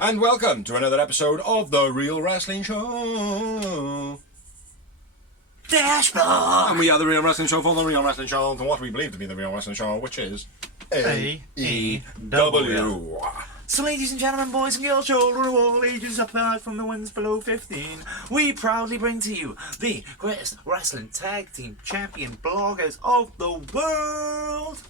And welcome to another episode of The Real Wrestling Show. Dashboard! And we are The Real Wrestling Show for The Real Wrestling Show, for what we believe to be The Real Wrestling Show, which is AEW. So ladies and gentlemen, boys and girls, children of all ages apart from the ones below 15, we proudly bring to you the greatest wrestling tag team champion bloggers of the world.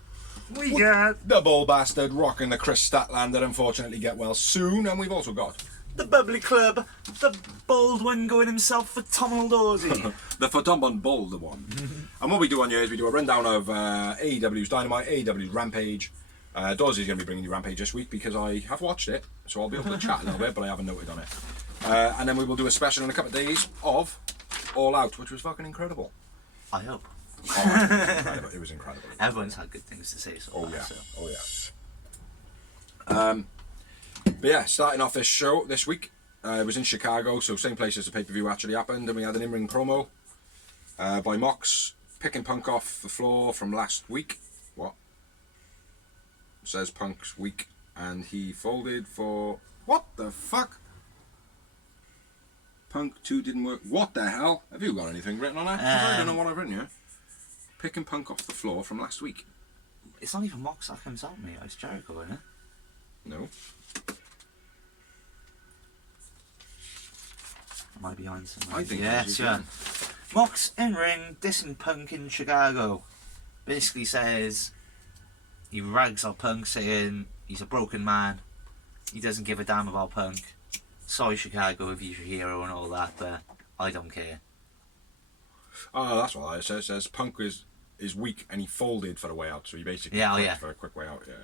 We got the Bull Bastard rocking the Chris Statlander, unfortunately get well soon, and we've also got the Bubbly Club, the bold one going himself for Tom Dorsey. the Fotombon Bull, the one. And what we do on here is we do a rundown of AEW's Dynamite, AEW's Rampage. Dorsey's going to be bringing you Rampage this week because I have watched it, so I'll be able to chat a little bit, but I haven't noted on it. And then we will do a special in a couple of days of All Out, which was fucking incredible. I hope. Oh, it was incredible. Everyone's had good things to say so far. Oh yeah. But yeah, starting off this show this week, it was in Chicago, so same place as the pay-per-view actually happened, and we had an in-ring promo by Mox, picking Punk off the floor from last week. What? Says Punk's weak, and he folded for... What the fuck? Punk 2 didn't work. What the hell? Have you got anything written on that? 'Cause I don't know what I've written here. Picking Punk off the floor from last week. It's not even Mox that comes out, mate. It's Jericho, isn't it? No. Am I behind something? I think yes, yeah. Mox in ring, dissing Punk in Chicago. Basically says he rags on Punk, saying he's a broken man. He doesn't give a damn about Punk. Sorry, Chicago, if he's your hero and all that, but I don't care. Oh, that's what it says. It says Punk is weak and he folded for the way out, so he basically for a quick way out. Yeah.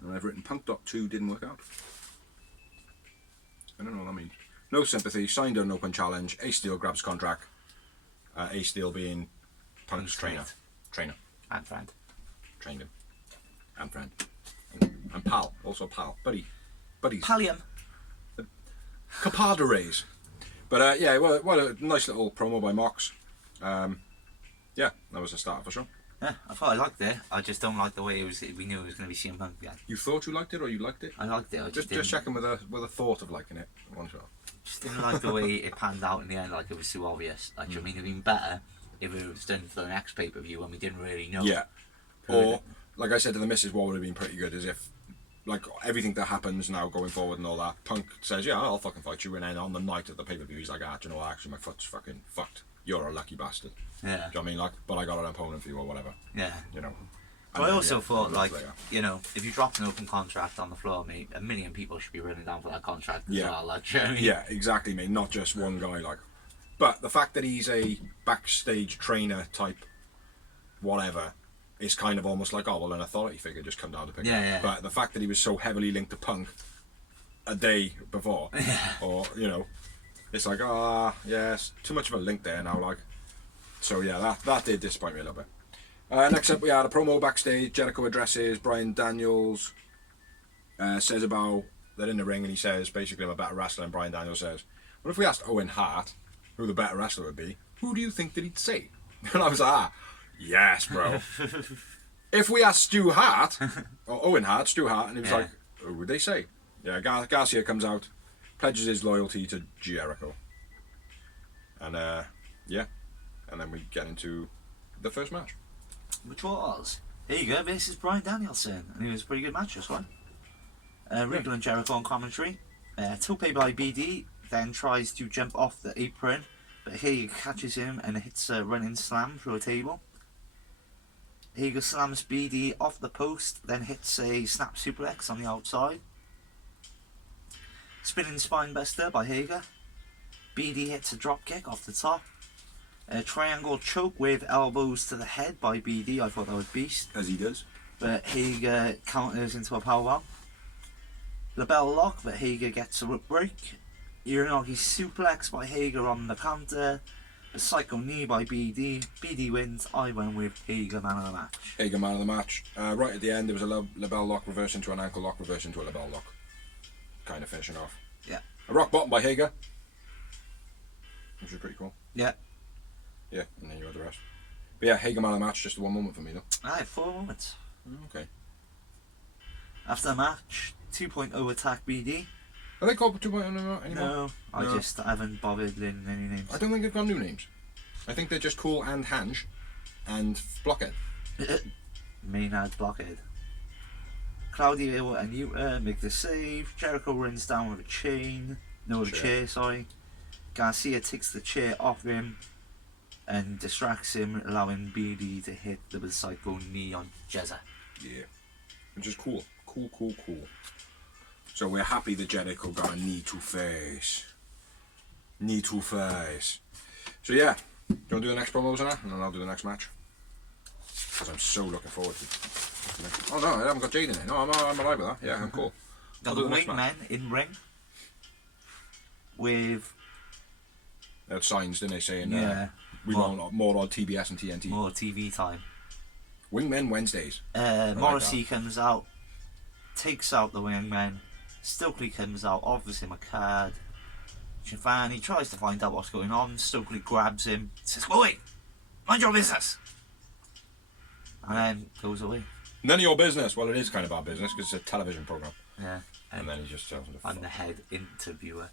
And I've written Punk.2 didn't work out. I don't know what that means. No sympathy. Signed an open challenge. Ace Steel grabs contract. Ace Steel being Punk's trainer. And friend. Trained him. And friend. And pal. Also pal. Buddies. Pallium. Compadres. But yeah, what a nice little promo by Mox. Yeah, that was the start of the show. Yeah, I thought I liked it. I just don't like the way we knew it was going to be CM Punk again. You thought you liked it, or you liked it? I liked it. I just checking with a thought of liking it. One shot. Just didn't like the way it panned out in the end. Like it was too obvious. Like I mean, it'd been better if it was done for the next pay-per-view when we didn't really know. Yeah. Or like I said to the missus, what would have been pretty good is if, like, everything that happens now going forward and all that, Punk says, yeah, I'll fucking fight you, and then on the night of the pay-per-view he's like, do you know what, actually my foot's fucking fucked. You're a lucky bastard. Yeah. Do you know what I mean? Like, but I got an opponent for you or whatever. Yeah. You know. But I also thought, like, you know, if you drop an open contract on the floor, mate, a million people should be running down for that contract as well. Like, you know what I mean? Yeah, exactly, mate. Not just one guy, like. But the fact that he's a backstage trainer type, whatever, is kind of almost like, oh, well, an authority figure just come down to pick him. Yeah. But the fact that he was so heavily linked to Punk a day before, or, you know, it's like, it's too much of a link there now, like. So, yeah, that did disappoint me a little bit. Next up, we had a promo backstage. Jericho addresses Bryan Daniels. Says about they're in the ring, and he says basically I'm a better wrestler. And Bryan Daniels says, "Well, if we asked Owen Hart who the better wrestler would be, who do you think that he'd say?" And I was like, yes, bro. If we asked Stu Hart or Owen Hart, Stu Hart, and he was like, who would they say? Yeah, Garcia comes out, pledges his loyalty to Jericho, and and then we get into the first match. Which was Hager versus Bryan Danielson, and it was a pretty good match, this one. Riddle and Jericho on commentary. Tope by BD, then tries to jump off the apron, but Hager catches him and hits a running slam through a table. Hager slams BD off the post, then hits a snap suplex on the outside. Spinning spinebuster by Hager. BD hits a drop kick off the top. A triangle choke with elbows to the head by BD. I thought that was beast. As he does. But Hager counters into a powerbomb. The bell lock, but Hager gets a whip break. Uranagi suplex by Hager on the counter. A psycho knee by BD. BD wins. I went with Hager man of the match. Hager man of the match. Right at the end, there was a label lock reverse into an ankle lock, reverse into a label lock. Kind of finishing off. Yeah. A rock bottom by Hager, which was pretty cool. Yeah. Yeah, and then you had the rest. But yeah, Hager man of the match, just the one moment for me though. I had 4 moments. Okay. After the match, 2.0 attack BD. Are they called 2.0 anymore? No, I just haven't bothered learning any names. I don't think they've got new names. I think they're just Cool and Hange and Blockhead. Maynard Blockhead. Claudio and Utah make the save. Jericho runs down with a chain. No, the chair, sorry. Garcia takes the chair off him and distracts him, allowing BD to hit the psycho knee on Jezza. Yeah. Which is cool. Cool. So we're happy that Jericho got a knee to face. So yeah. Do you want to do the next promos and that? And then I'll do the next match. Because I'm so looking forward to it. Oh no, I haven't got Jade in it. No, I'm alright with that. Yeah, I'm cool. Got the wingmen in ring with signs, didn't they, saying we want more on TBS and TNT. More TV time. Wingmen Wednesdays. Morrissey comes out, takes out the wingmen. Stokely comes out, offers him a card. Giovanni tries to find out what's going on. Stokely grabs him, says, "Go away, mind your business," and then goes away. None of your business. Well, it is kind of our business because it's a television program. Yeah. And then he just tells him to I'm the head interviewer.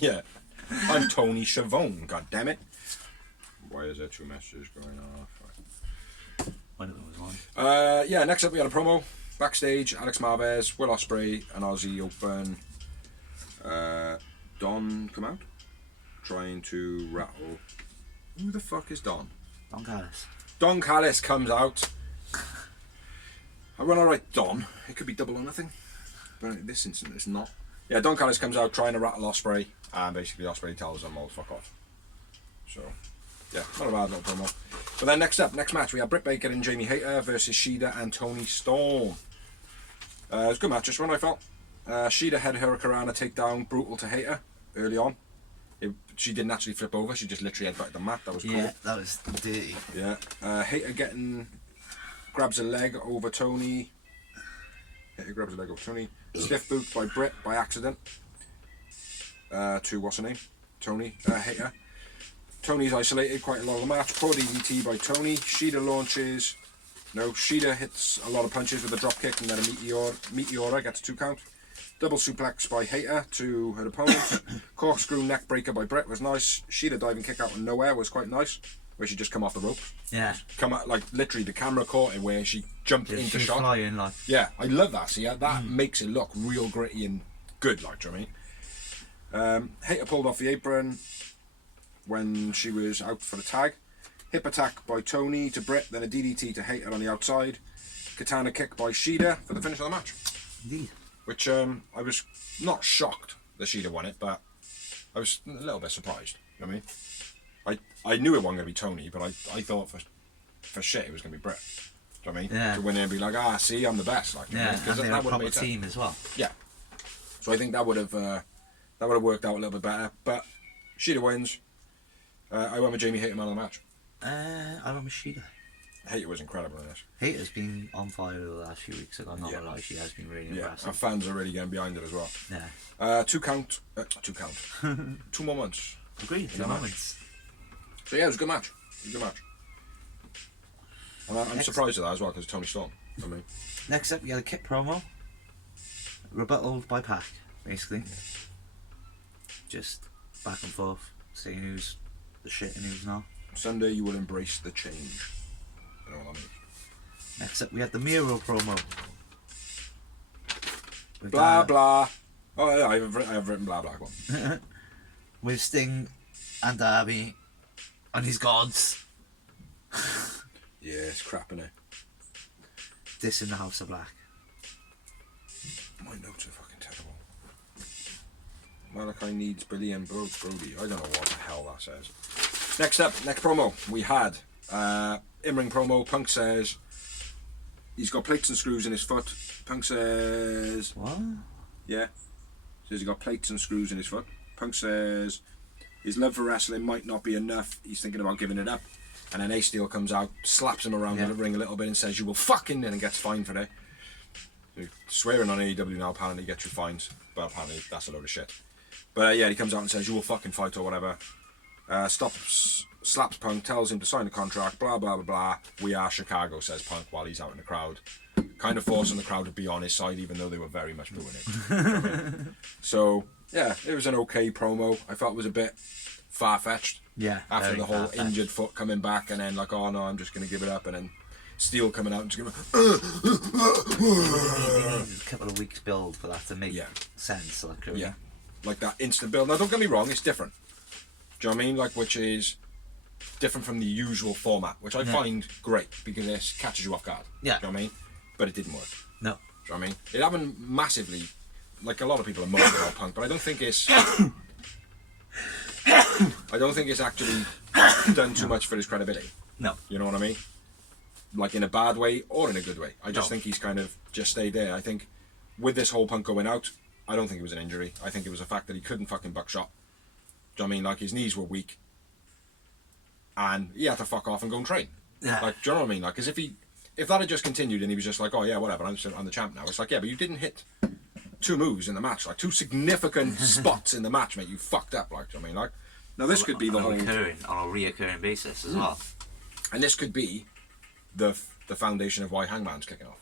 Yeah. I'm Tony Schiavone, god damn it. Why is there 2 messages going off? One of them was on. Yeah, next up we had a promo. Backstage, Alex Marvez, Will Ospreay, and Aussie Open. Don come out. Trying to rattle. Who the fuck is Don? Don Callis. Don Callis comes out. I run alright, Don. It could be double or nothing. But in this instance, it's not. Yeah, Don Callis comes out trying to rattle Ospreay. And basically Ospreay tells them all to fuck off. So, yeah, not a bad little promo. But then next match, we have Britt Baker and Jamie Hayter versus Shida and Toni Storm. It was a good match, this one, I felt. Shida had Hurricanrana takedown, brutal to Hayter early on. She didn't actually flip over, she just literally headbutted the mat. That was cool. Yeah, that was dirty. Yeah, Hayter grabs a leg over Tony. Hayter grabs a leg over Tony. Stiff boot by Britt by accident. To what's her name? Tony. Hayter. Tony's isolated quite a lot of the match. Pro DDT by Tony. Shida hits a lot of punches with a drop kick and then a Meteora gets a 2 count. Double suplex by Hayter to her opponent. Corkscrew neck breaker by Britt was nice. Shida diving kick out of nowhere was quite nice. Where she just come off the rope. Yeah. Come out, like, literally the camera caught it where she jumped into shot. Flying, like. Yeah, I love that. See, that makes it look real gritty and good, like, do you know what I mean? Hayter pulled off the apron when she was out for the tag. Hip attack by Tony to Britt, then a DDT to Hayter on the outside. Katana kick by Shida for the finish of the match. Indeed. Which I was not shocked that Shida won it, but I was a little bit surprised. You know what I mean? I knew it wasn't going to be Tony, but I thought for shit it was going to be Britt. Do you know what I mean? Yeah. To win it and be like, see, I'm the best. Like, yeah, because they're a proper team as well. Yeah. So I think that would have worked out a little bit better. But Shida wins. I went with Jamie Hayter man of the match. I went with Shida. Hayter was incredible in this. Hayter's been on fire over the last few weeks, so I'm not gonna lie, she has been really impressive. And fans are really getting behind it as well. Yeah. 2 count. 2 more months. Agreed. 2 moments. So yeah, it was a good match. And I'm surprised at that as well because Toni Storm. I mean. Next up, we had a Kit promo. Rebuttal by Pac, basically. Just back and forth, saying who's the shit and who's not. Sunday you will embrace the change. You know what I mean? Next up, we had the Miro promo. Blah blah. Oh yeah, I have written blah blah. Go on. With Sting and Darby and his gods. Yeah, it's crap, innit? This in the House of Black. My notes are fucking terrible. Malachi needs Billy and Brody. I don't know what the hell that says. Next promo, we had in-ring promo. Punk says he's got plates and screws in his foot. Punk says... What? Yeah. Says he got plates and screws in his foot. Punk says his love for wrestling might not be enough. He's thinking about giving it up. And then A-Steel comes out, slaps him around the ring a little bit and says, you will fucking... and gets fined for that. Swearing on AEW now apparently gets you fined. But apparently that's a load of shit. But yeah, he comes out and says, you will fucking fight or whatever. Stops slaps Punk, tells him to sign the contract, blah, blah, blah, blah. We are Chicago, says Punk while he's out in the crowd. Kind of forcing the crowd to be on his side, even though they were very much booing it. You know what I mean? So, yeah, it was an okay promo. I thought it was a bit far-fetched. Yeah. After the whole injured foot coming back, and then like, oh no, I'm just going to give it up, and then Steel coming out and just giving a couple of weeks build for that to make sense. Like, really. Yeah. Like that instant build. Now, don't get me wrong, it's different. Do you know what I mean? Like, which is different from the usual format, which I find great because it catches you off guard. Yeah. Do you know what I mean? But it didn't work. No. Do you know what I mean? It happened massively. Like, a lot of people are moaning about Punk, but I don't think it's... I don't think it's actually done too much for his credibility. No. You know what I mean? Like, in a bad way or in a good way. I just think he's kind of just stayed there. I think with this whole Punk going out, I don't think it was an injury. I think it was a fact that he couldn't fucking buckshot. Do you know what I mean? Like, his knees were weak. And he had to fuck off and go and train. Yeah. Like, do you know what I mean? Like, as if that had just continued and he was just like, oh yeah, whatever, I'm the champ now. It's like, yeah, but you didn't hit 2 moves in the match, like 2 significant spots in the match, mate. You fucked up, like, do you know what I mean? Like, now this could be the whole... on a reoccurring basis as well. And this could be the foundation of why Hangman's kicking off.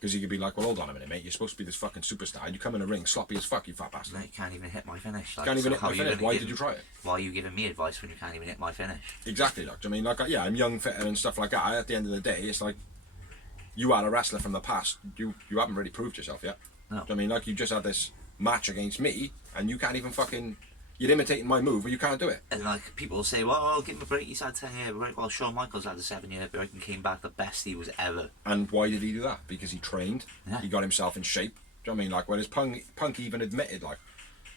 Because he could be like, well, hold on a minute, mate. You're supposed to be this fucking superstar. And you come in a ring, sloppy as fuck, you fat bastard. No, you can't even hit my finish. Like, Can't even hit my finish. Why did you try it? Why are you giving me advice when you can't even hit my finish? Exactly, like, I mean, like, yeah, I'm young, fitter and stuff like that. At the end of the day, it's like, you are a wrestler from the past. You haven't really proved yourself yet. No. I mean, like, you just had this match against me, and you can't even fucking... You're imitating my move, but you can't do it. And like, people will say, well, give him a break, he's had 10-year break. Well, Shawn Michaels had a 7-year break and came back the best he was ever. And why did he do that? Because he trained. Yeah. He got himself in shape. Do you know what I mean? Like, whereas Punk even admitted, like,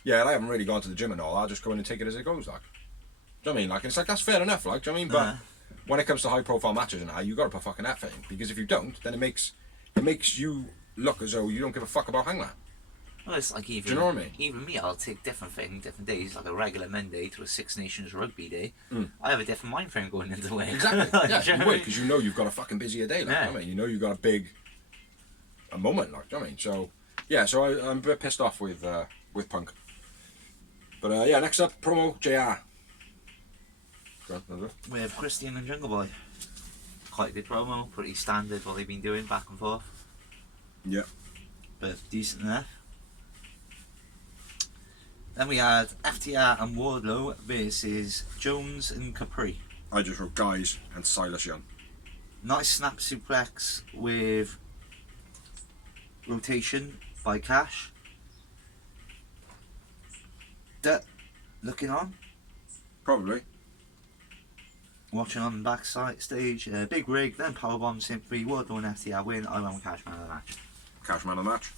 yeah, I haven't really gone to the gym and all. I'll just go in and take it as it goes, like. Do you know what I mean? Like, it's like, that's fair enough, like, do you know what I mean? But when it comes to high-profile matches and that, you got to put fucking effort in. Because if you don't, then it makes you look as though you don't give a fuck about Hangman. Well, it's like even, do you know what I mean? Even me, I'll take different days, like a regular Monday to a Six Nations rugby day. I have a different mind frame going into the way. Exactly. Yeah, you would, because you know you've got a fucking busier day, like, yeah. You know what I mean? You know you've got a moment, like, do you know what I mean? So, yeah, so I'm a bit pissed off with Punk. But, yeah, next up, promo, JR. We have Christian and Jungle Boy. Quite a good promo, pretty standard what they've been doing back and forth. Yeah. But decent enough. Then we had FTR and Wardlow versus Jones and Capri. I just wrote Guys and Silas Young. Nice snap suplex with rotation by Cash. Looking on. Probably. Watching on the backside stage. Big rig, then powerbomb simply. Wardlow and FTR win. I went with Cash man of the match. Cash man of the match.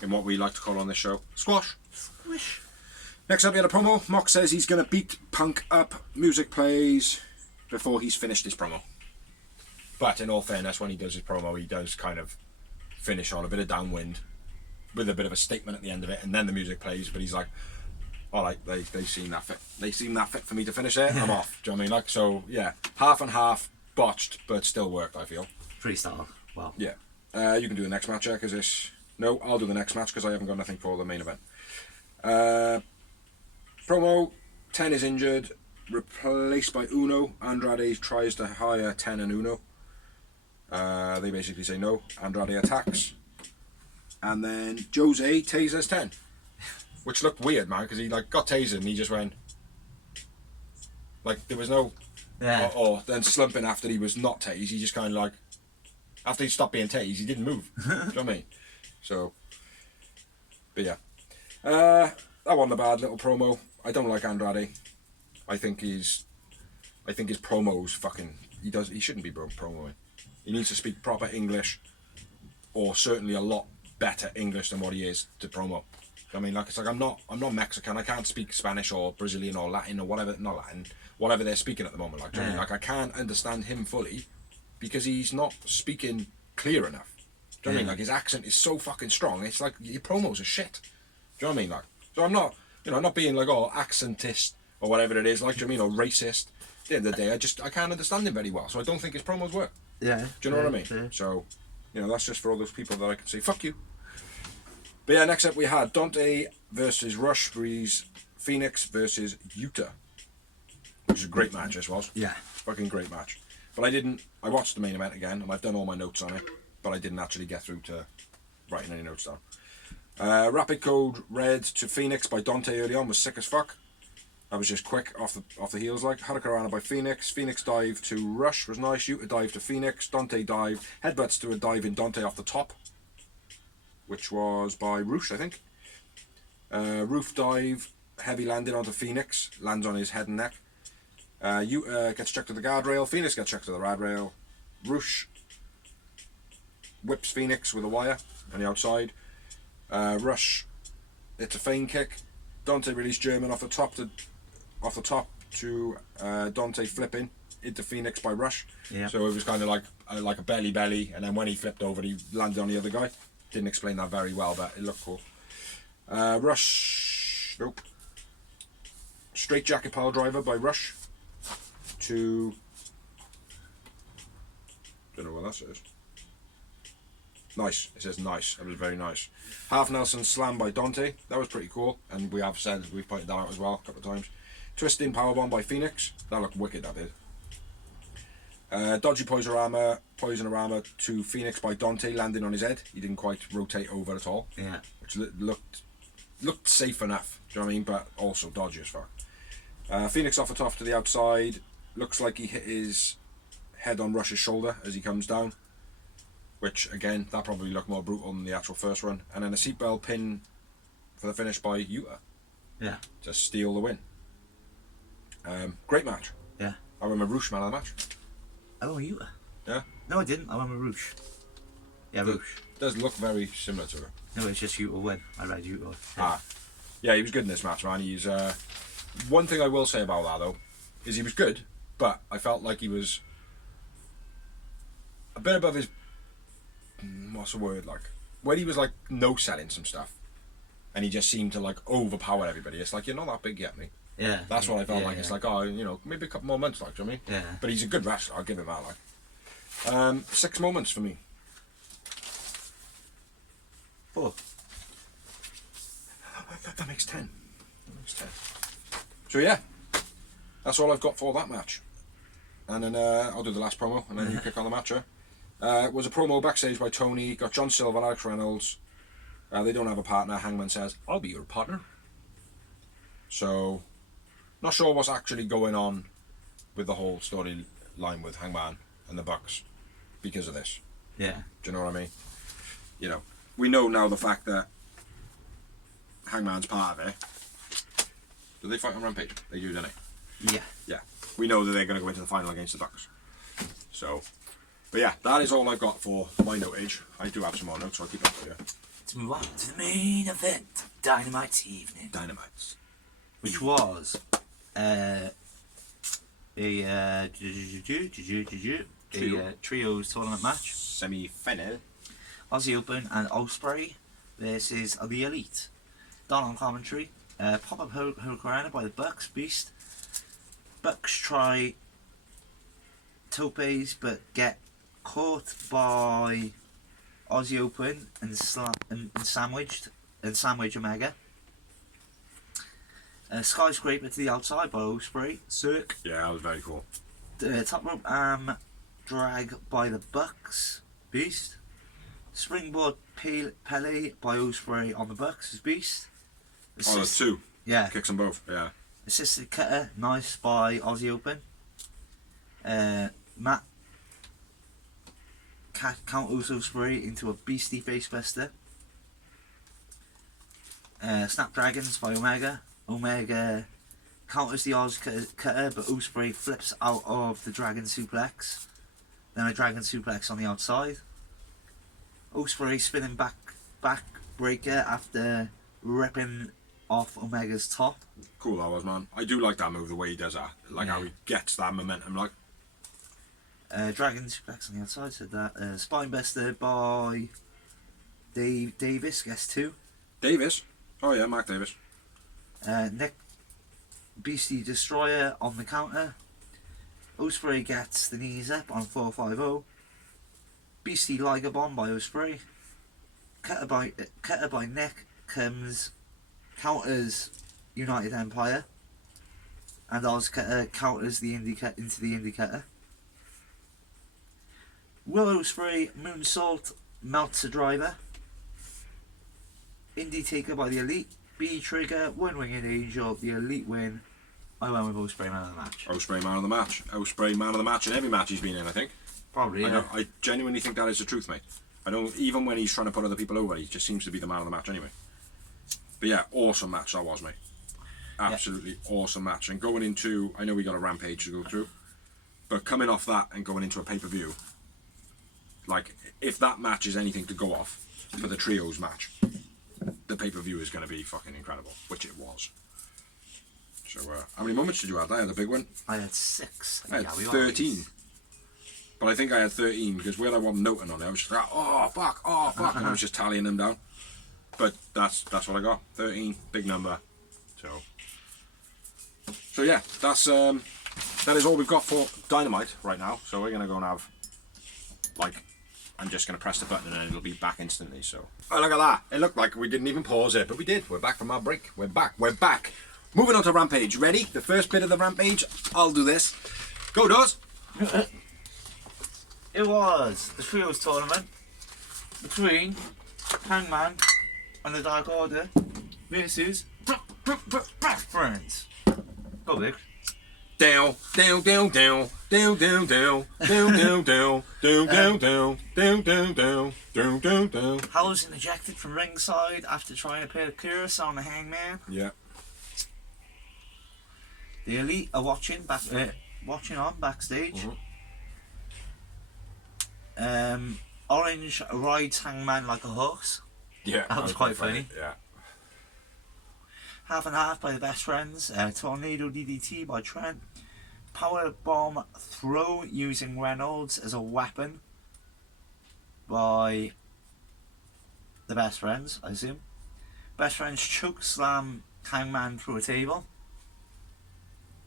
In what we like to call on this show, squash. Squish. Next up, we had a promo. Mox says he's going to beat Punk up. Music plays before he's finished his promo. But in all fairness, when he does his promo, he does kind of finish on a bit of downwind with a bit of a statement at the end of it, and then the music plays. But he's like, all right, they seem that fit. They seem that fit for me to finish it. I'm off. Do you know what I mean? Like, so yeah, half and half, botched, but still worked. I feel. Freestyle. Well. Yeah. You can do the next match, because this. No, I'll do the next match because I haven't got nothing for the main event. Promo, 10 is injured, replaced by Uno. Andrade tries to hire 10 and Uno. They basically say no. Andrade attacks. And then Jose tasers 10. Which looked weird, man, because he like got tasered and he just went... Like, there was no... Yeah. Or then slumping after he was not tased, he just kind of like... After he stopped being tased, he didn't move. Do you know what I mean? So... But yeah. That wasn't a bad little promo. I don't like Andrade. I think his promos fucking... He shouldn't be promoing. He needs to speak proper English, or certainly a lot better English than what he is to promo. I mean, like, it's like I'm not Mexican. I can't speak Spanish or Brazilian or Latin or whatever. Not Latin, whatever they're speaking at the moment. Like, do you know what I mean? Like, I can't understand him fully because he's not speaking clear enough. Do you know what I mean? Like, his accent is so fucking strong. It's like your promos are shit. Do you know what I mean? Like, so I'm not, not being like, oh, accentist or whatever it is. Like, do you know what I mean? Or racist. At the end of the day, I can't understand him very well, so I don't think his promos work. Yeah. Do you know what I mean? Yeah. So, that's just for all those people that I can say, fuck you. But yeah, next up we had Dante versus Rush, Breeze, Phoenix versus Utah. which is a great match. This was. Yeah. Fucking great match. But I watched the main event again, and I've done all my notes on it, but I didn't actually get through to writing any notes down. Rapid Code Red to Phoenix by Dante early on was sick as fuck. That was just quick off the heels like. Hurricanrana by Phoenix. Phoenix dive to Rush was nice. Yuta dive to Phoenix. Dante dive. Headbutts to a dive in Dante off the top, which was by Roosh, I think. Roof dive. Heavy landing onto Phoenix. Lands on his head and neck. Yuta gets checked to the guardrail. Phoenix gets checked to the rad rail. Roosh whips Phoenix with a wire on the outside. Rush, it's a feint kick. Dante released German off the top to Dante flipping into Phoenix by Rush. Yeah. So it was kind of like a belly, and then when he flipped over, he landed on the other guy. Didn't explain that very well, but it looked cool. Rush, nope. Straight jacket pile driver by Rush to, don't know what that says. Nice. It says nice. It was very nice. Half Nelson slam by Dante. That was pretty cool, and we've pointed that out as well a couple of times. Twisting powerbomb by Phoenix. That looked wicked. That did. Dodgy Poisonorama to Phoenix by Dante, landing on his head. He didn't quite rotate over at all. Yeah. Which looked safe enough. Do you know what I mean? But also dodgy as fuck. Phoenix off the top to the outside. Looks like he hit his head on Rush's shoulder as he comes down. Which, again, that probably looked more brutal than the actual first run. And then a seatbelt pin for the finish by Yuta. Yeah. To steal the win. Great match. Yeah. I remember Roosh man of the match. Oh, Yuta. Yeah? No, I didn't. I went with Roosh. Yeah, Roosh. Does look very similar to it. No, it's just Yuta win. I read Yuta. Ah. Yeah, he was good in this match, man. He's one thing I will say about that, though, is he was good, but I felt like he was a bit above his... what's the word, like? When he was, like, no-selling some stuff, and he just seemed to, like, overpower everybody. It's like, you're not that big yet, mate. Yeah. That's what I felt like. Yeah. It's like, oh, you know, maybe a couple more months, like, do you know what I mean? Yeah. But he's a good wrestler, I'll give him that, like. 6 moments for me. 4. That makes 10. That makes 10. So, yeah. That's all I've got for that match. And then I'll do the last promo, and then you kick on the match, It was a promo backstage by Tony. Got John Silver, Alex Reynolds. They don't have a partner. Hangman says, I'll be your partner. So, not sure what's actually going on with the whole storyline with Hangman and the Bucks because of this. Yeah. Do you know what I mean? You know, we know now the fact that Hangman's part of it. Do they fight on Rampage? They do, don't they? Yeah. Yeah. We know that they're going to go into the final against the Bucks. So, but yeah, that is all I've got for my notage. I do have some more notes, so I'll keep them for you. Let's move on to the main event of Dynamite's evening. Dynamites. Which was trios tournament match. Semi-final. Aussie Open and Ospreay versus The Elite. Done on commentary. Pop-up Hurricanrana by the Bucks. Beast. Bucks try topes but get caught by Aussie Open and sandwich Omega. Skyscraper to the outside by Ospreay. Cirque. Yeah, that was very cool. Top rope arm drag by the Bucks. Beast. Springboard Pele by Ospreay on the Bucks. Beast. Oh, there's 2. Yeah. Kicks them both, yeah. Assisted cutter, nice by Aussie Open. Matt counters Ospreay into a beastie facebuster. Snapdragons by Omega. Omega counters the Oz cutter, but Ospreay flips out of the Dragon Suplex. Then a Dragon Suplex on the outside. Ospreay spinning back breaker after ripping off Omega's top. Cool that was, man. I do like that move, the way he does that. Like how he gets that momentum, like. Dragon Suplex on the outside, said that. Spinebuster by Davis, guess 2. Davis? Oh yeah, Mark Davis. Nick Beastie Destroyer on the counter. Ospreay gets the knees up on 450. Beastie Liger Bomb by Ospreay. Cutter by Nick comes, counters United Empire. And Oz counters the into the indicator. Willow Spray Moonsault melts a driver. Indy Taker by the Elite. B Trigger, One Winged Angel, the Elite win. I went with Osprey man of the match. Osprey man of the match. Osprey man of the match in every match he's been in, I think. Probably, yeah. I genuinely think that is the truth, mate. I don't, even when he's trying to put other people over, he just seems to be the man of the match anyway. But yeah, awesome match that was, mate. Absolutely awesome match. And going into, I know we got a Rampage to go through, but coming off that and going into a pay-per-view, like, if that match is anything to go off for the trios match, the pay-per-view is going to be fucking incredible, which it was. So, how many moments did you have? I had a big one. I had 6. I had 13. But I think I had 13 because where I wasn't noting on it, I was just like, oh fuck, and I was just tallying them down. But that's what I got. 13, big number. So yeah, that is all we've got for Dynamite right now. So we're gonna go and have, like, I'm just gonna press the button and then it'll be back instantly. So, oh, look at that! It looked like we didn't even pause it, but we did. We're back from our break. We're back. Moving on to Rampage. Ready? The first bit of the Rampage. I'll do this. Go, Dawes. It was the Trios tournament between Hangman and the Dark Order versus Best Friends. Go, Vic. Down. How's ejected from ringside after trying to put a curse on the Hangman. Yeah. The Elite are watching on backstage. Orange rides Hangman like a horse. Yeah. That was quite funny. Yeah. Half and half by the Best Friends. Tornado DDT by Trent. Power Bomb Throw using Reynolds as a weapon by the Best Friends, I assume. Best Friends choke slam Hangman through a table.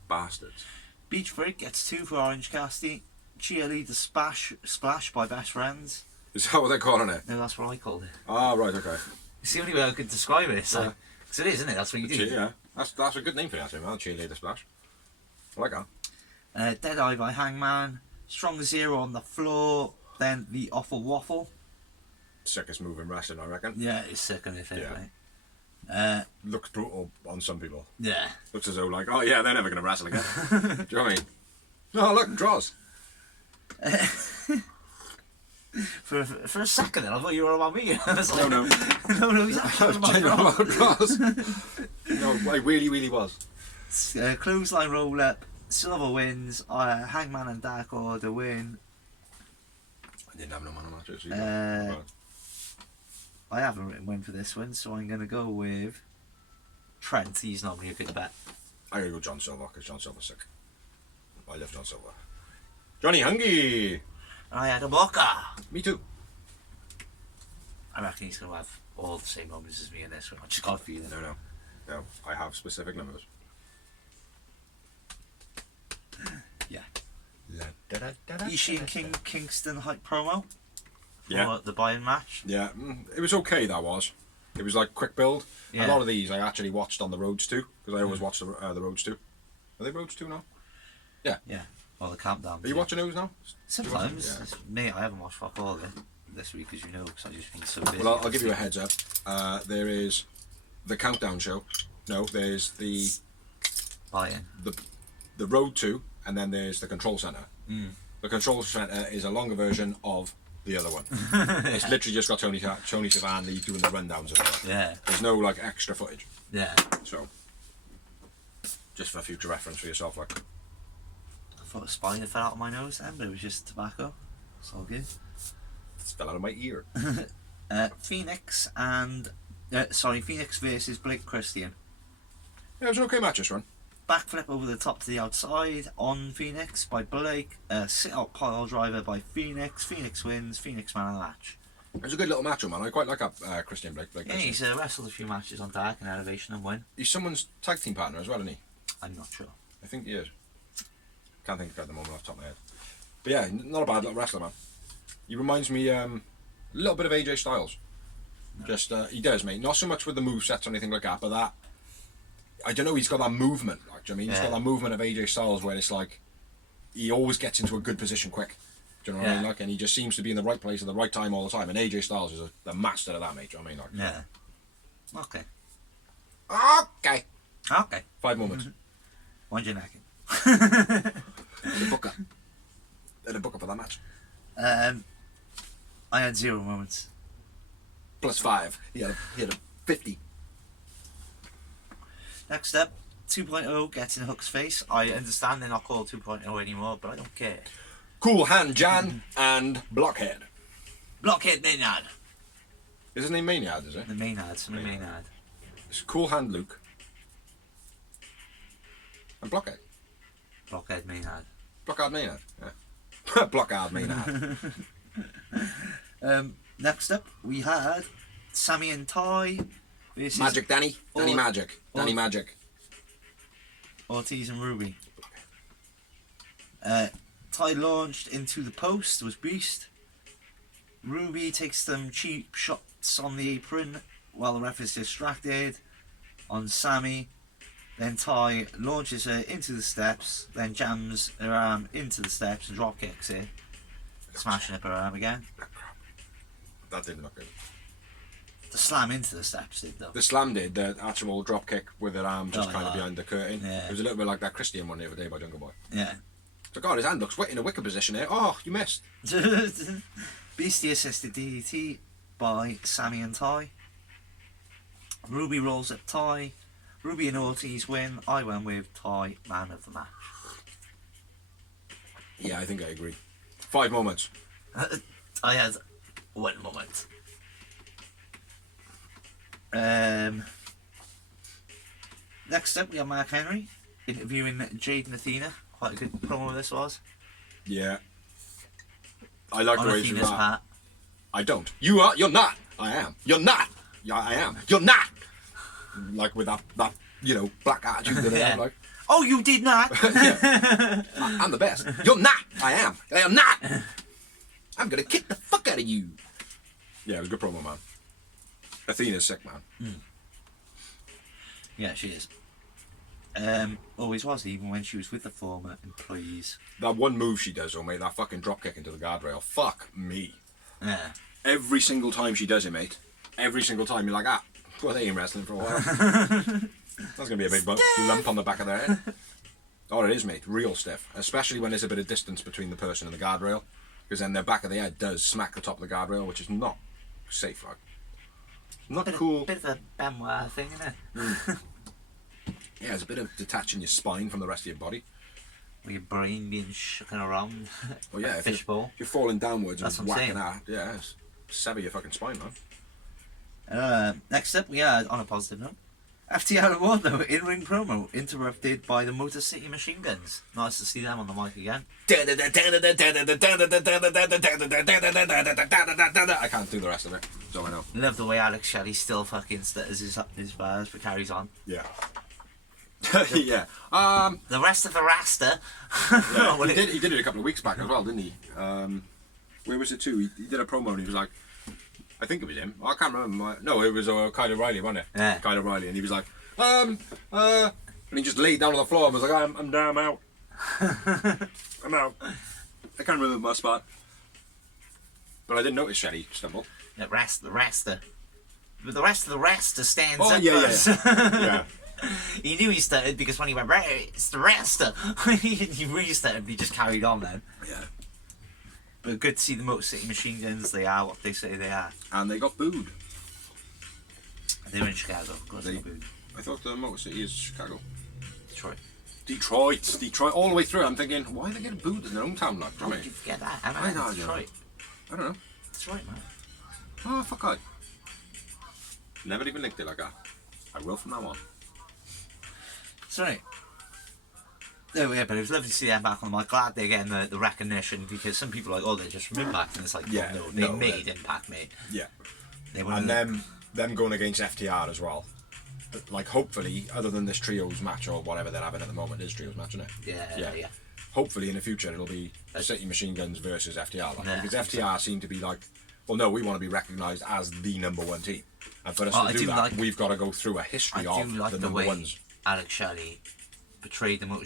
Bastards. Beach Break gets 2 for Orange Cassidy. Cheerleader splash by Best Friends. Is that what they're calling it? No, that's what I called it. Ah, right, okay. It's the only way I could describe it. So, cause it is, isn't it? That's what you do. Yeah, that's a good name for that, man. Cheerleader splash. I like that. Deadeye by Hangman. Strong Zero on the floor. Then the Awful Waffle. Sickest move in wrestling, I reckon. Yeah, it's sick on it, yeah. Looks brutal on some people. Yeah. Looks as though like, oh yeah, they're never going to wrestle again. Do you know what I mean? No, look, draws. For a second then, I thought you were on about me. I was like, no, he's actually about draws. No, I really was. Clothesline roll up. Silver wins. Hangman and Dark Order win. I didn't have no man on matches. I haven't written win for this one, so I'm going to go with Trent. He's not going to be a good bet. I'm going to go John Silver because John Silver's sick. I love John Silver. Johnny Hungy! I had a Walker. Me too. I reckon he's going to have all the same numbers as me in this one. I just got a feeling. No. I have specific numbers. Yeah. Ishii and Kingston hype promo. Yeah. The buy-in match. Yeah, it was okay. That was. It was like quick build. Yeah. A lot of these I actually watched on the Roads too because I always watch the Roads too. Are they Roads too now? Yeah. Yeah. Well, the countdown. Are you watching those now? Sometimes. Mate, I haven't watched fuck all this week, as you know, because I've just been so busy. Well, I'll give you a heads up. There is the countdown show. No, there's the buy-in. The Road to, and then there's the Control Center. The Control Center is a longer version of the other one. It's literally just got Tony Savani doing the rundowns of it. Yeah. There's no like extra footage. Yeah. So, just for future reference for yourself, like. I thought a spider fell out of my nose then, but it was just tobacco. It's all good. It fell out of my ear. Phoenix versus Blake Christian. Yeah, it was an okay match this run. Backflip over the top to the outside on Phoenix by Blake. Sit-out pile driver by Phoenix. Phoenix wins. Phoenix man of the match. It was a good little match, man. I quite like Christian Blake. Yeah, he's wrestled a few matches on Dark and Elevation and win. He's someone's tag team partner as well, isn't he? I'm not sure. I think he is. Can't think of it at the moment off the top of my head. But yeah, not a bad little wrestler, man. He reminds me a little bit of AJ Styles. No. Just he does, mate. Not so much with the movesets or anything like that, but that I don't know. He's got that movement, like Do you know what I mean? He's got that movement of AJ Styles where it's like he always gets into a good position quick. Do you know what I mean? Like, and he just seems to be in the right place at the right time all the time. And AJ Styles is the master of that, mate. Do you know what I mean? Like, yeah. Okay. Okay. Okay. 5 moments. Wind your neck in. The booker. The booker for that match. I had 0 moments. Plus 5. He had a 50. Next up, 2.0 gets in Hook's face. I understand they're not called 2.0 anymore, but I don't care. Cool Hand Jan and Blockhead. Blockhead Maynard. Is his name Maynard, is it? The Maynard. It's Cool Hand Luke. And Blockhead. Blockhead Maynard. Blockhead Maynard. Yeah. Blockhead Maynard. Next up, we had Sammy and Ty versus Magic Danny. Danny Magic. Danny Magic. Ortiz and Ruby. Ty launched into the post, was Beast. Ruby takes some cheap shots on the apron while the ref is distracted on Sammy. Then Ty launches her into the steps, then jams her arm into the steps and drop kicks her, smashing up her arm again. That didn't look good. The slam into the steps did though. The slam did, the actual drop kick with her arm just kind of behind the curtain. Yeah. It was a little bit like that Christian one the other day by Jungle Boy. Yeah. So God, his hand looks in a wicker position here. Oh, you missed. Beastie assisted DDT by Sammy and Ty. Ruby rolls up Ty. Ruby and Ortiz win. I went with Ty, man of the match. Yeah, I think I agree. 5 moments. I had 1 moment. Next up, we have Mark Henry interviewing Jade and Athena. Quite a good promo this was. Yeah. I like the way he's Athena's part. I don't. You are. You're not. I am. You're not. Yeah, I am. You're not. Like with that black attitude that I have. Like, oh, you did not. I'm the best. You're not. I am. I am not. I'm gonna kick the fuck out of you. Yeah, it was a good promo, man. Athena's sick, man. Yeah, she is. Always was, even when she was with the former employees. That one move she does, though, mate, that fucking drop kick into the guardrail. Fuck me. Yeah. Every single time she does it, mate. Every single time you're like, well, they ain't wrestling for a while. That's gonna be a big lump on the back of their head. Oh, it is, mate. Real stiff. Especially when there's a bit of distance between the person and the guardrail. Because then their back of the head does smack the top of the guardrail, which is not safe, like. Not cool. Bit of a Benoit thing, isn't it? Yeah, it's a bit of detaching your spine from the rest of your body. With your brain being shaken around. Well, yeah, Fishbowl. If you're falling downwards That's and what I'm whacking saying. that, yeah, sever your fucking spine, man. Next up, we had, on a positive note, FTR Award, though, in-ring promo, interrupted by the Motor City Machine Guns. Nice to see them on the mic again. I can't do the rest of it, so I know. Love the way Alex Shelley still fucking stutters his bars, but carries on. Yeah. Yeah. The rest of the Rasta. Yeah, he did it a couple of weeks back as well, didn't he? Where was it too? He did a promo and he was like, I think it was him. I can't remember. No, it was Kyle O'Reilly, wasn't it? Yeah. Kyle O'Reilly, and he was like, and he just laid down on the floor and was like, I'm down, I'm out. I'm out. I can't remember my spot. But I didn't notice Shelley stumble. The Rasta. But the rest of the Rasta stands Oh, up yeah, first. yeah. He knew he stuttered because when he went, right, it's the Rasta. He really stuttered, but he just carried on then. Yeah. But good to see the Motor City Machine Guns. They are what they say they are. And they got booed. They were in Chicago. Of course they got booed. I thought the Motor City is Chicago. Detroit. Detroit, all the way through. I'm thinking, why are they getting booed in their hometown? Like, How did you forget that? I know, Detroit. I don't know. Detroit, man. Oh, fuck I. Never even linked it like that. I will from now on. That's right. Oh yeah, but it was lovely to see them back on the mic. Glad they're getting the recognition because some people are like, oh, they're just from Impact, and it's like, Yeah, no, they made Impact, mate. Yeah. They And them going against FTR as well. But, like, hopefully, other than this trios match or whatever they're having at the moment, it is trios match, isn't it? Yeah. Hopefully in the future it'll be City Machine Guns versus FTR. Like, Yeah, because FTR seem to be like, well, no, we want to be recognised as the number one team. And for us to do that, we've got to go through a history I of do like the the number way ones. Alex Shelley portrayed the Motor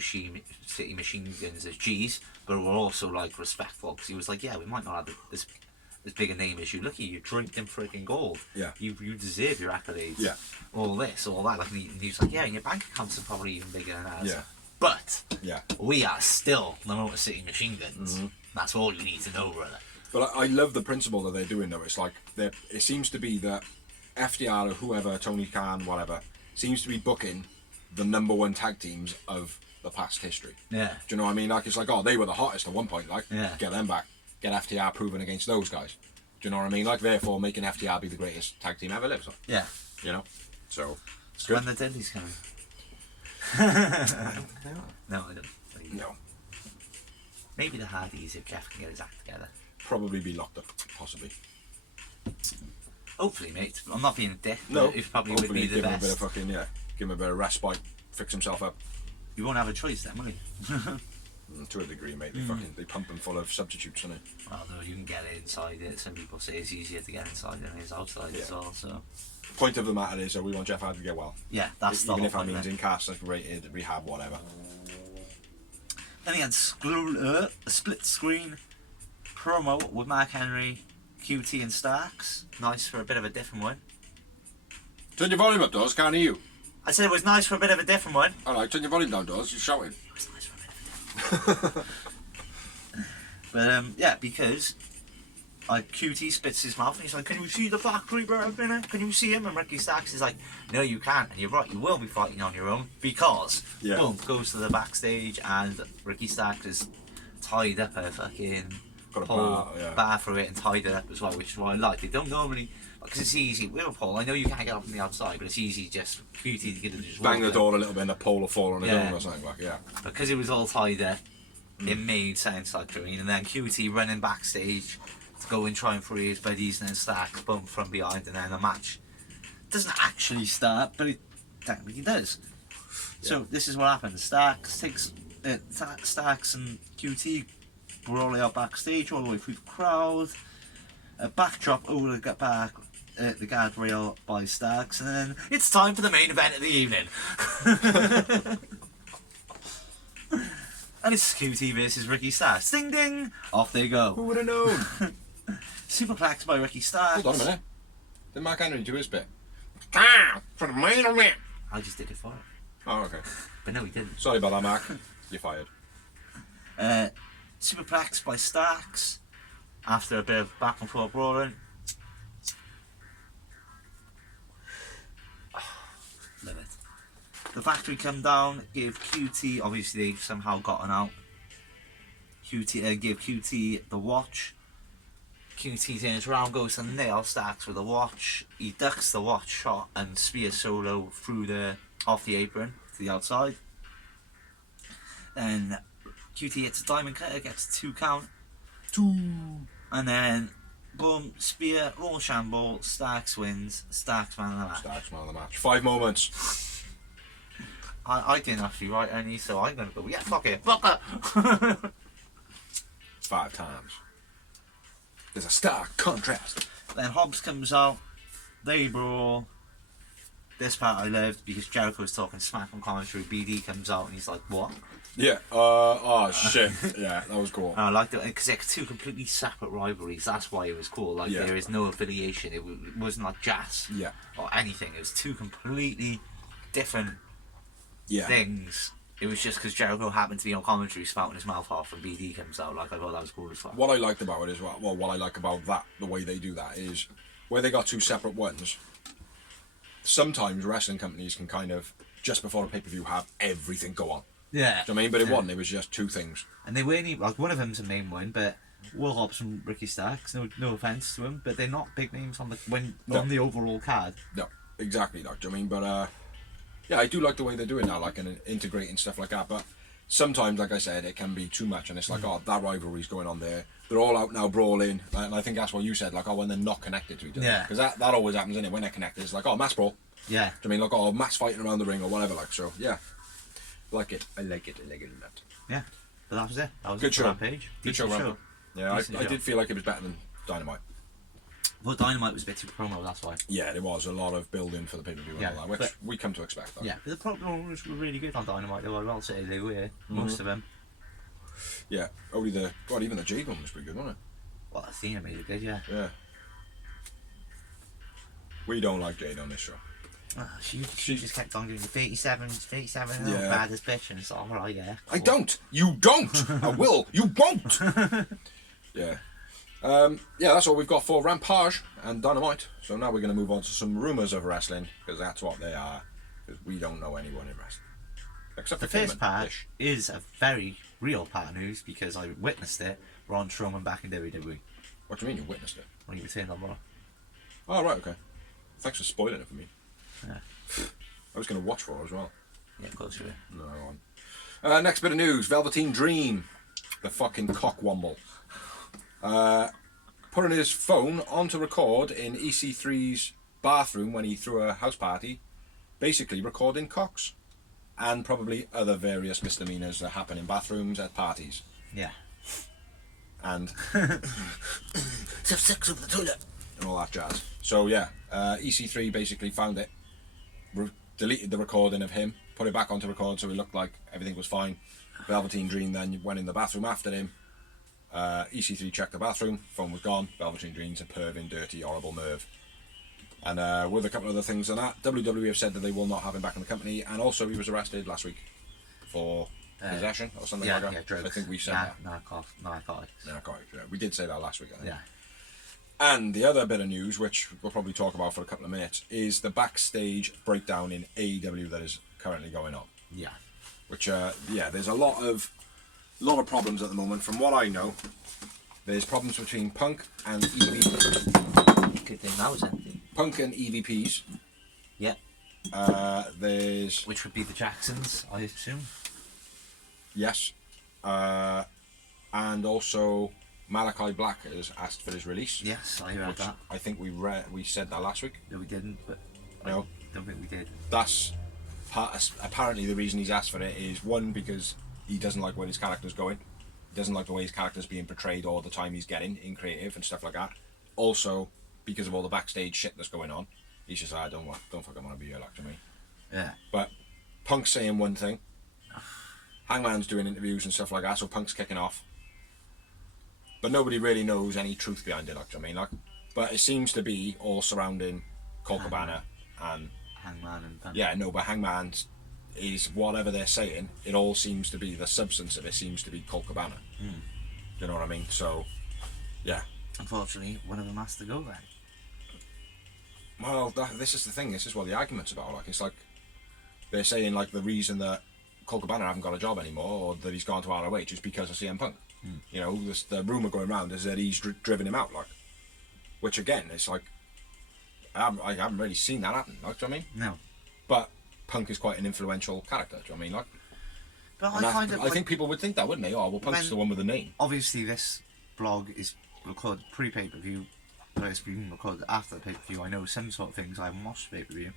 City Machine Guns as G's, but were also like respectful, because he was like, yeah, we might not have this big a name as you. Look at you, drink them freaking gold. Yeah. You deserve your accolades. Yeah. All this, all that. Like, and he was like, yeah, and your bank accounts are probably even bigger than ours. Yeah. But Yeah. we are still the Motor City Machine Guns. That's all you need to know, brother. But I love the principle that they're doing though. It's like it seems to be that FDR or whoever, Tony Khan, whatever, seems to be booking the #1 tag teams of the past history. Yeah. Do you know what I mean? Like, it's like, oh, they were the hottest at one point. Like, Yeah. get them back. Get FTR proven against those guys. Do you know what I mean? Like, therefore, making FTR be the greatest tag team ever lived. So, Yeah. you know? So, it's So good. when the Deadly's coming? No, I don't. No. Maybe the Hardys if Jeff can get his act together. Probably be locked up, possibly. Hopefully, mate. I'm not being a dick, but No. it probably would be the give him a best. bit of fucking, yeah. Give him a bit of respite, fix himself up. You won't have a choice then, will you? To a degree, mate. They pump him full of substitutes, don't they? Well, no, you can get inside it. Some people say it's easier to get inside than it is outside as well, so... Point of the matter is that we want Jeff Hardy to get well. Yeah, that's the Even whole if that point means of it. incarcerated, rehab, whatever. Then he had a split screen promo with Mark Henry, QT and Starks. Nice for a bit of a different one. Turn your volume up, Dawes. Can't hear you. I said it was nice for a bit of a different one. Alright, turn your volume down, Dawes. You're shouting. It was nice for a bit of a different one. But yeah, because like QT spits his mouth and he's like, "Can you see the Black Reaper up in it? Can you see him?" And Ricky Starks is like, "No, you can't." And you're right, you will be fighting on your own because boom, goes to the backstage and Ricky Starks is tied up a fucking Got a pole bar, bar through it and tied it up as well, which is what I like. They don't normally, because it's easy with a pole. I know you can't get up from the outside, but it's easy just QT to get it, just Bang the walk door a little bit and a pole will fall on his Yeah. own or something like, yeah. because it was all tied up, it made sense, like, I mean, and then QT running backstage to go and try and free his buddies, and then Starks bump from behind, and then the match doesn't actually start, but it technically does. So this is what happens. Starks and QT brawling out backstage all the way through the crowd. A backdrop over the back. The guardrail by Starks, and then it's time for the main event of the evening. And it's QT versus Ricky Starks. Ding ding! Off they go. Who would have known? Superplex by Ricky Starks. Hold on a minute. Did Mark Henry do his bit? Ah, for the main event. I just did it for it. Oh, okay. But no, he didn't. Sorry about that, Mark. You're fired. Superplex by Starks. After a bit of back and forth brawling. Love it. The factory come down, gave QT, obviously they've somehow gotten out. QT gave QT the watch. QT turns around, goes to nail Starks with the watch. He ducks the watch shot and spears Solo through off the apron to the outside. Then QT hits a diamond cutter, gets a 2 count. 2. And then boom, spear, roll shamble, Starks wins, Starks man of the match. Starks man of the match. 5 moments. I didn't actually write any, so I'm gonna go, yeah, fuck it, fuck it. 5 times. There's a stark contrast. Then Hobbs comes out, they brawl. This part I loved because Jericho's talking smack on commentary. BD comes out and he's like, "What?" Yeah. Oh shit. Yeah, that was cool. And I liked it because they're 2 completely separate rivalries. That's why it was cool. Like Yeah. there is no affiliation. It wasn't like jazz Yeah. or anything. It was 2 completely different Yeah. things. It was just because Jericho happened to be on commentary spouting his mouth off and BD comes out. Like I thought that was cool as fuck. What I liked about it is what I like about that, the way they do that is where they got 2 separate ones. Sometimes wrestling companies can kind of just before a pay-per-view have everything go on. Yeah. Do you know what I mean? But it wasn't. It was just 2 things. And they weren't even, like one of them's a main one, but Will Hobbs and Ricky Starks. No offense to them, but they're not big names on the overall card. No, exactly. Like, do you know what I mean? But yeah, I do like the way they're doing now, like and integrating stuff like that. But sometimes, like I said, it can be too much, and it's like, oh, that rivalry's going on there. They're all out now brawling, and I think that's what you said, like, oh, when they're not connected to each other. Yeah. Because that always happens, isn't it? When they're connected, it's like, oh, mass brawl. Yeah. Do you know what I mean? Like, oh, mass fighting around the ring or whatever. Like, so yeah, like it. I like it. I like it a lot. Yeah. But that was it. That was Good it for show. Rampage. Good show, Decent Rampage. Yeah, I Decent did show. feel like it was better than Dynamite. But Dynamite was a bit too promo, that's why. Yeah, there was a lot of building for the pay-per-view and all that, which we come to expect, though. Yeah, but the promos were really good on Dynamite, though, I will say they were. Most of them. Yeah, even the Jade one was pretty good, wasn't it? Well, Athena made it good, yeah. Yeah. We don't like Jade on this show. She just kept on doing the 37, Yeah. baddest bitch, and it's alright, yeah. I don't! You don't! I will! You won't! Yeah. Yeah, that's all we've got for Rampage and Dynamite. So now we're going to move on to some rumours of wrestling, because that's what they are. Because we don't know anyone in wrestling. Except the for first part Ish. is a very real part of news, because I witnessed it. Braun Strowman back in WWE. What do you mean you witnessed it? When he returned on Raw. Oh, right, okay. Thanks for spoiling it for me. Yeah. I was going to watch for it as well. Yeah, of course you will. No, on. Next bit of news, Velveteen Dream. The fucking cockwomble. Putting his phone on to record in EC3's bathroom when he threw a house party, basically recording cocks. And probably other various misdemeanours that happen in bathrooms at parties. Yeah. And have sex over the toilet. And all that jazz. So yeah, EC3 basically found it, deleted the recording of him, put it back onto record so it looked like everything was fine. Velveteen Dream then went in the bathroom after him. EC3 checked the bathroom, phone was gone. Velveteen Dream's a perving, dirty, horrible Merv. And with a couple of other things on that, WWE have said that they will not have him back in the company, and also he was arrested last week for possession or something like that. Yeah, drugs. I think we said that. Narcotics. Yeah, we did say that last week, I think. Yeah. And the other bit of news, which we'll probably talk about for a couple of minutes, is the backstage breakdown in AEW that is currently going on. Yeah. Which, there's a lot of problems at the moment. From what I know, there's problems between Punk and EVP. Good thing that was empty. Punk and EVPs. Yeah. There's... Which would be the Jacksons, I assume. Yes. And also... Malachi Black has asked for his release. Yes, I heard that. I think we said that last week. No, we didn't, but No. I don't think we did. That's apparently the reason he's asked for it is, one, because he doesn't like where his character's going. He doesn't like the way his character's being portrayed all the time he's getting in creative and stuff like that. Also, because of all the backstage shit that's going on, he's just like, don't fucking want to be here like to me. Yeah. But Punk's saying one thing. Hangman's doing interviews and stuff like that, so Punk's kicking off. But nobody really knows any truth behind it, like, I mean, like. But it seems to be all surrounding Colt Cabana and Hangman and Punk. Yeah, no, but Hangman is whatever they're saying. It all seems to be the substance of it seems to be Colt Cabana. You know what I mean? So, yeah. Unfortunately, one of them has to go then. Well, this is the thing. This is what the argument's about. Like, it's like they're saying like the reason that Colt Cabana haven't got a job anymore, or that he's gone to ROH, is because of CM Punk. You know, the rumour going around is that he's driven him out, like. Which again, it's like I haven't really seen that happen. Like, do you know what I mean? No. But Punk is quite an influential character. Do you know what I mean? Like. But I think people would think that, wouldn't they? Oh, well, Punk's the one with the name. Obviously, this blog is recorded pre-pay-per-view, but it's been recorded after the pay-per-view. I know some sort of things I haven't watched the pay-per-view,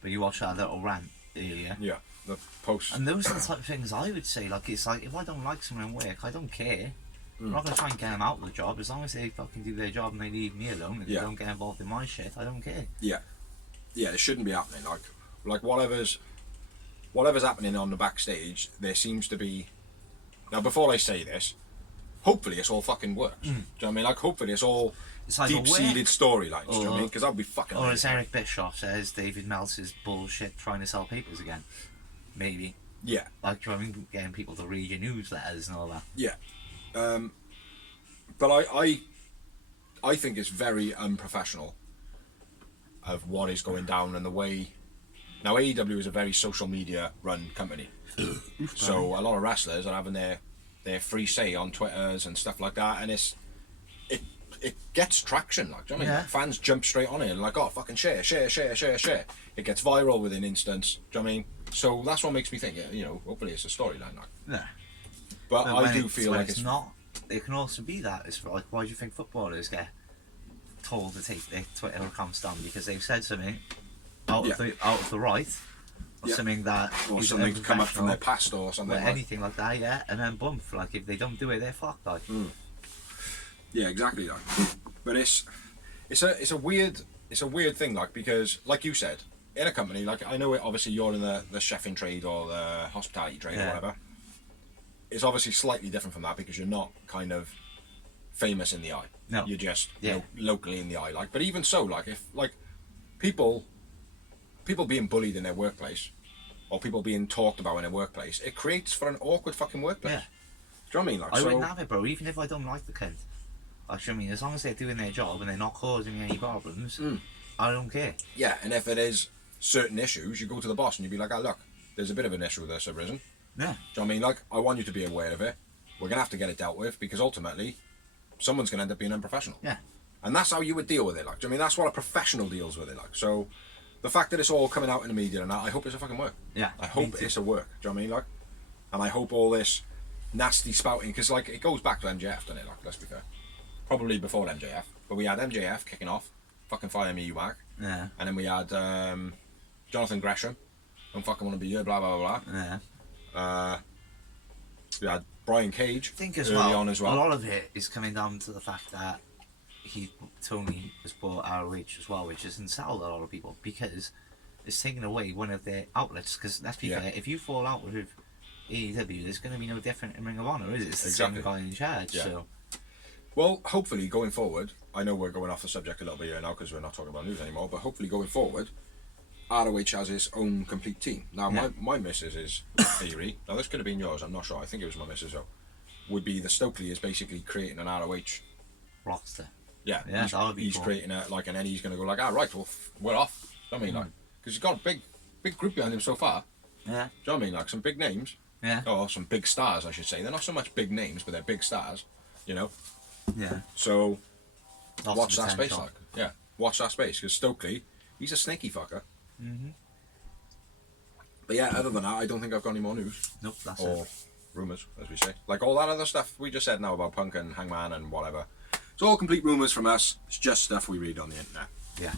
but you watch that little rant earlier. Yeah, the post. And those are the type of things I would say. Like, it's like, if I don't like someone in work, I don't care. I'm not going to try and get them out of the job. As long as they fucking do their job and they leave me alone and they don't get involved in my shit, I don't care. Yeah. Yeah, it shouldn't be happening. Like whatever's happening on the backstage, there seems to be... Now, before I say this, hopefully it's all fucking works. Do you know what I mean? Like, hopefully it's all deep-seated storylines. Do you know what I mean? Because that would be fucking... Or as Eric Bischoff says, David Meltzer's bullshit trying to sell papers again. Maybe. Yeah. Like, do you know what I mean? Getting people to read your newsletters and all that. Yeah. But I think it's very unprofessional of what is going down and the way... Now, AEW is a very social media run company. So a lot of wrestlers are having their free say on Twitters and stuff like that, and it gets traction, like, do you know what I mean? Like, fans jump straight on it and like, oh, fucking share. It gets viral within instants, do you know what I mean? So that's what makes me think, you know, hopefully it's a storyline, like. Yeah. But I do feel like it's not. It can also be that. It's like, why do you think footballers get told to take their Twitter accounts down because they've said something out of the right, or something that or something come up from their past or something, or anything like that, and then boom, like if they don't do it, they're fucked. Like. Yeah, exactly. Like. But it's a weird thing, like, because like you said, in a company, like, I know it, obviously you're in the chefing trade or the hospitality trade or whatever. It's obviously slightly different from that because you're not kind of famous in the eye. No. You're just locally in the eye, like. But even so, like, if like people being bullied in their workplace or people being talked about in their workplace, it creates for an awkward fucking workplace. Yeah. Do you know what I mean? Like, I wouldn't have it, bro, even if I don't like the cunt. Like, I mean, as long as they're doing their job and they're not causing me any problems, I don't care. Yeah, and if it is certain issues, you go to the boss and you be like, oh, look, there's a bit of an issue with this arisen. Yeah. Do you know what I mean? Like, I want you to be aware of it. We're going to have to get it dealt with because ultimately, someone's going to end up being unprofessional. Yeah. And that's how you would deal with it, like. Do you know what I mean? That's what a professional deals with it, like. So, the fact that it's all coming out in the media and that, I hope it's a fucking work. Yeah. I hope it's a work. Do you know what I mean? Like, and I hope all this nasty spouting, because, like, it goes back to MJF, doesn't it? Like, let's be fair. Probably before MJF. But we had MJF kicking off, fucking fire me, you whack. Yeah. And then we had Jonathan Gresham, don't fucking want to be here, blah, blah, blah, blah. Yeah. We had Brian Cage I think as early well, on as well. a lot of it is coming down to the fact that Tony has bought ROH as well, which has insulted a lot of people because it's taken away one of their outlets. Because let's be fair, if you fall out with AEW, there's going to be no different in Ring of Honor, is it? It's the same guy in charge. Yeah. So. Well, hopefully going forward, I know we're going off the subject a little bit here now because we're not talking about news anymore, but hopefully going forward, ROH has its own complete team. Now, my missus' theory, now this could have been yours, I'm not sure, I think it was my missus though, would be that Stokely is basically creating an ROH. Rockstar. Yeah, that would be he's cool. creating a, like, and then he's going to go like, right, well, we're off. I mean, like, because he's got a big group behind him so far. Yeah. Do you know what I mean? Like, some big names. Yeah. Or some big stars, I should say. They're not so much big names, but they're big stars, you know? Yeah. So, Lots watch of that space, potential. like. Yeah, watch that space, because Stokely, he's a snaky fucker. Mm-hmm. But yeah, other than that, I don't think I've got any more news. Nope, that's or it. rumours, as we say. Like all that other stuff we just said now about Punk and Hangman and whatever. It's all complete rumours from us. It's just stuff we read on the internet. Yeah.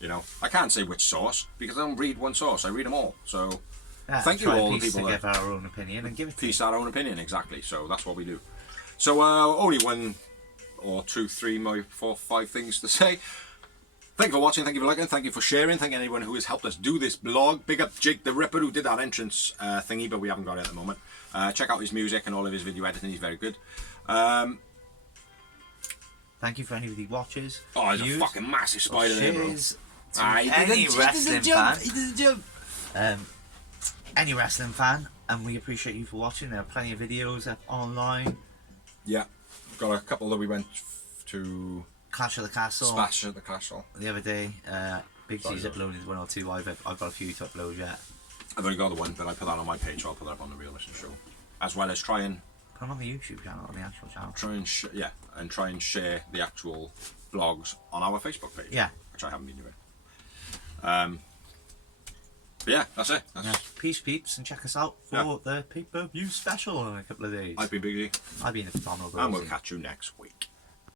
You know, I can't say which source, because I don't read one source, I read them all. So, Yeah, thank you all the people to that give our own opinion and give it to piece our own opinion, exactly. So that's what we do. So only one or two, three, maybe 4, 5 things to say. Thank you for watching, thank you for liking, thank you for sharing, thank you anyone who has helped us do this blog. Big up Jake the Ripper who did that entrance thingy, but we haven't got it at the moment. Check out his music and all of his video editing, he's very good. Thank you for anybody who watches. Oh, there's a fucking massive spider there, bro. Any wrestling fan. He did a jump. Any wrestling fan, and we appreciate you for watching. There are plenty of videos up online. Yeah, got a couple that we went to Clash of the Castle. Splash at the Castle. The other day, Big C's uploaded 1 or 2. I've got a few to upload yet. I've only got the one, but I put that on my page, so I'll put that up on the Real Listen Show. As well as try and put them on the YouTube channel, on the actual channel. Try and share the actual vlogs on our Facebook page. Yeah. Which I haven't been doing. But yeah, that's it. Peace peeps, and check us out for the pay-per-view special in a couple of days. I've been Big D. I've been at Phenomenal. And we'll catch you next week.